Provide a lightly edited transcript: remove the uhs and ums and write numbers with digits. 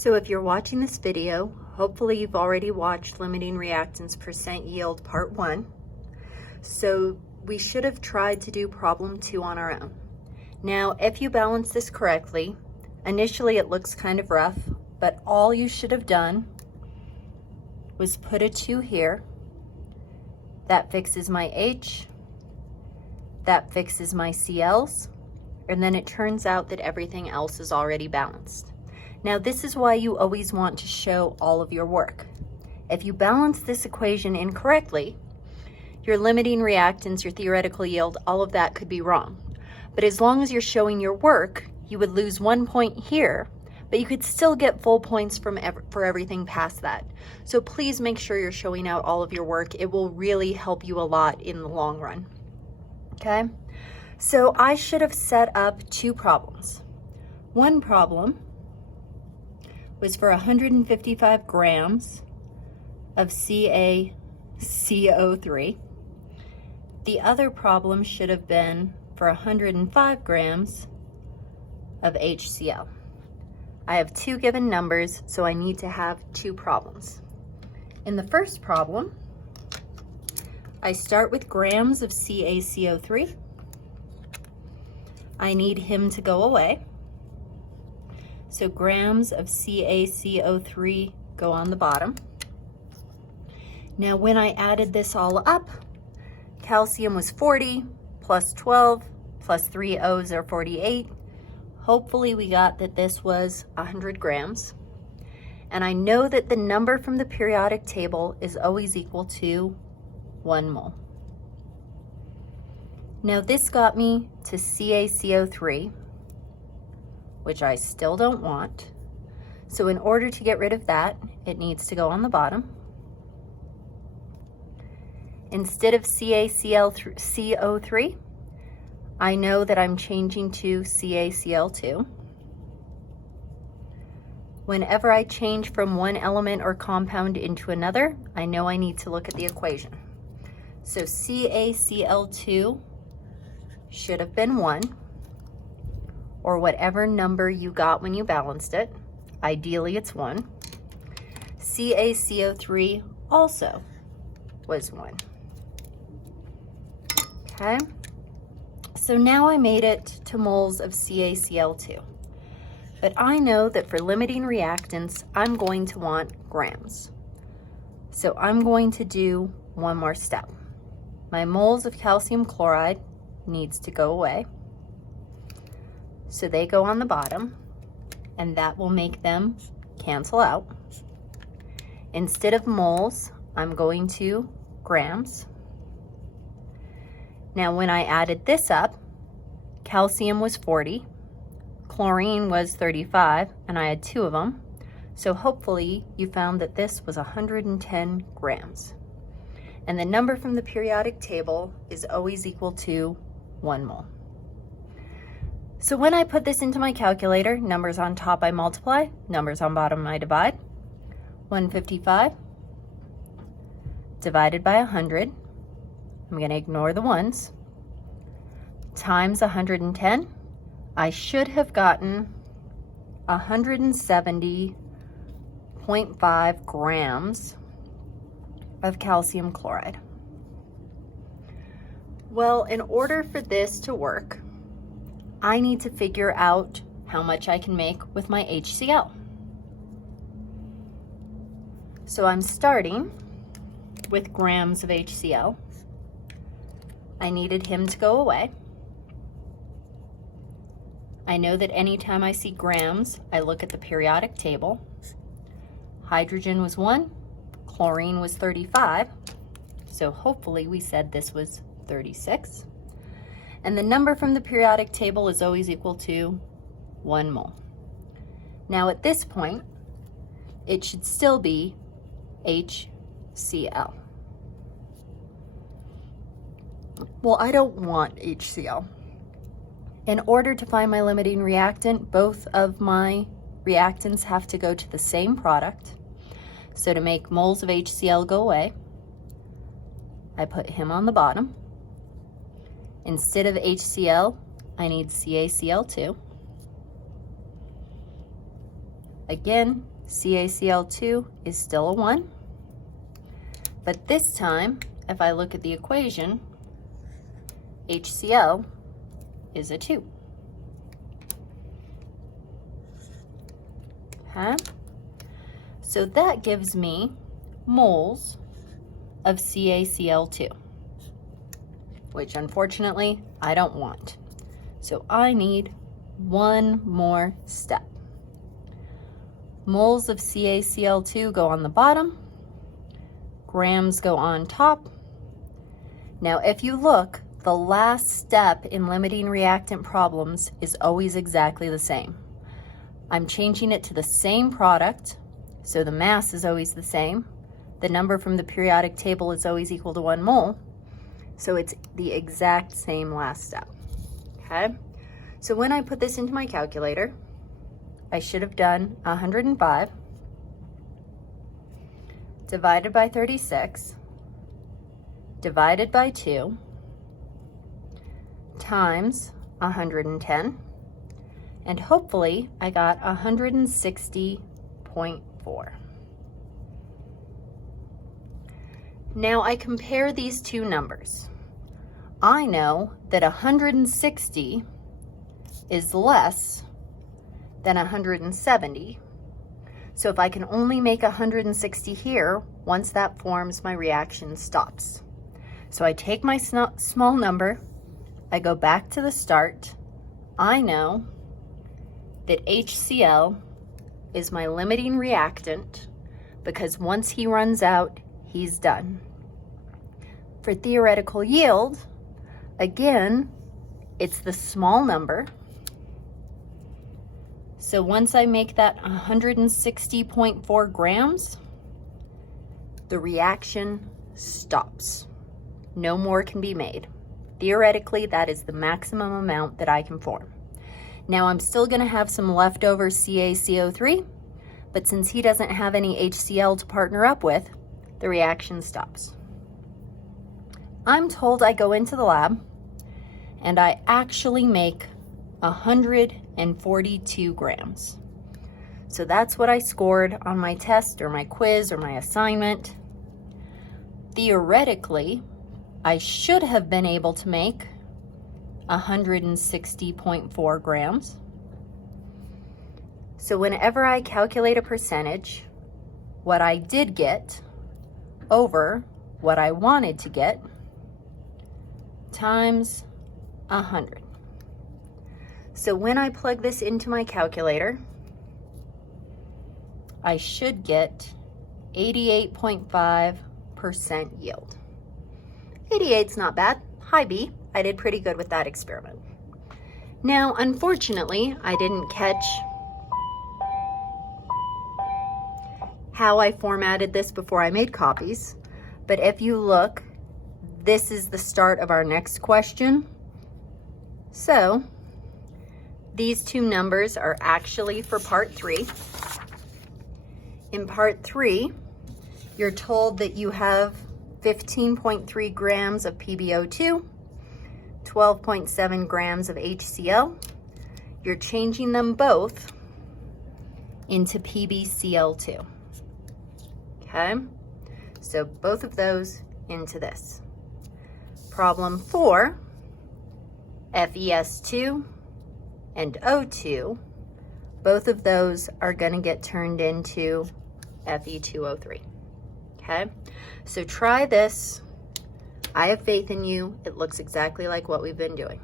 So if you're watching this video, hopefully you've already watched Limiting Reactants Percent Yield Part 1. So we should have tried to do problem 2 on our own. Now, if you balance this correctly, initially it looks kind of rough, but all you should have done was put a 2 here. That fixes my H, that fixes my CLs, and then it turns out that everything else is already balanced. Now, this is why you always want to show all of your work. If you balance this equation incorrectly, your limiting reactants, your theoretical yield, all of that could be wrong. But as long as you're showing your work, you would lose 1 point here, but you could still get full points for everything past that. So please make sure you're showing out all of your work. It will really help you a lot in the long run. Okay? So I should have set up 2 problems. One problem was for 155 grams of CaCO3. The other problem should have been for 105 grams of HCl. I have 2 given numbers, so I need to have 2 problems. In the first problem, I start with grams of CaCO3. I need him to go away. So grams of CaCO3 go on the bottom. Now when I added this all up, calcium was 40 plus 12 plus 3 O's are 48. Hopefully we got that this was 100 grams. And I know that the number from the periodic table is always equal to 1 mole. Now this got me to CaCO3, which I still don't want. So in order to get rid of that, it needs to go on the bottom. Instead of CaCO3, I know that I'm changing to CaCl2. Whenever I change from one element or compound into another, I know I need to look at the equation. So CaCl2 should have been 1, or whatever number you got when you balanced it. Ideally, it's 1. CaCO3 also was 1. Okay, so now I made it to moles of CaCl2. But I know that for limiting reactants, I'm going to want grams. So I'm going to do one more step. My moles of calcium chloride needs to go away. So they go on the bottom, and that will make them cancel out. Instead of moles, I'm going to grams. Now when I added this up, calcium was 40, chlorine was 35, and I had 2 of them. So hopefully you found that this was 110 grams. And the number from the periodic table is always equal to 1 mole. So when I put this into my calculator, numbers on top I multiply, numbers on bottom I divide. 155 divided by 100, I'm going to ignore the ones, times 110, I should have gotten 170.5 grams of calcium chloride. Well, in order for this to work, I need to figure out how much I can make with my HCl. So I'm starting with grams of HCl. I needed him to go away. I know that anytime I see grams, I look at the periodic table. Hydrogen was 1, chlorine was 35, so hopefully we said this was 36. And the number from the periodic table is always equal to 1 mole. Now at this point, it should still be HCl. Well, I don't want HCl. In order to find my limiting reactant, both of my reactants have to go to the same product. So to make moles of HCl go away, I put him on the bottom. Instead of HCl, I need CaCl2. Again, CaCl2 is still a 1. But this time, if I look at the equation, HCl is a 2. Okay? So that gives me moles of CaCl2, which unfortunately I don't want. So I need one more step. Moles of CaCl2 go on the bottom, grams go on top. Now if you look, the last step in limiting reactant problems is always exactly the same. I'm changing it to the same product, so the mass is always the same. The number from the periodic table is always equal to 1 mole, so it's the exact same last step, okay? So when I put this into my calculator, I should have done 105 divided by 36 divided by 2 times 110, and hopefully I got 160.4. Now I compare these two numbers. I know that 160 is less than 170. So if I can only make 160 here, once that forms, my reaction stops. So I take my small number, I go back to the start. I know that HCl is my limiting reactant because once he runs out, he's done. For theoretical yield, again, it's the small number. So once I make that 160.4 grams, the reaction stops. No more can be made. Theoretically, that is the maximum amount that I can form. Now I'm still gonna have some leftover CaCO3, but since he doesn't have any HCl to partner up with, the reaction stops. I'm told I go into the lab and I actually make 142 grams. So that's what I scored on my test or my quiz or my assignment. Theoretically, I should have been able to make 160.4 grams. So whenever I calculate a percentage, what I did get over what I wanted to get times 100. So when I plug this into my calculator, I should get 88.5% yield. 88's not bad. High B. I did pretty good with that experiment. Now, unfortunately, I didn't catch how I formatted this before I made copies. But if you look, this is the start of our next question. So these two numbers are actually for part 3. In part 3, you're told that you have 15.3 grams of PbO2, 12.7 grams of HCl. You're changing them both into PbCl2. Okay, so both of those into this. Problem 4, FeS2 and O2, both of those are going to get turned into Fe2O3. Okay, so try this. I have faith in you. It looks exactly like what we've been doing.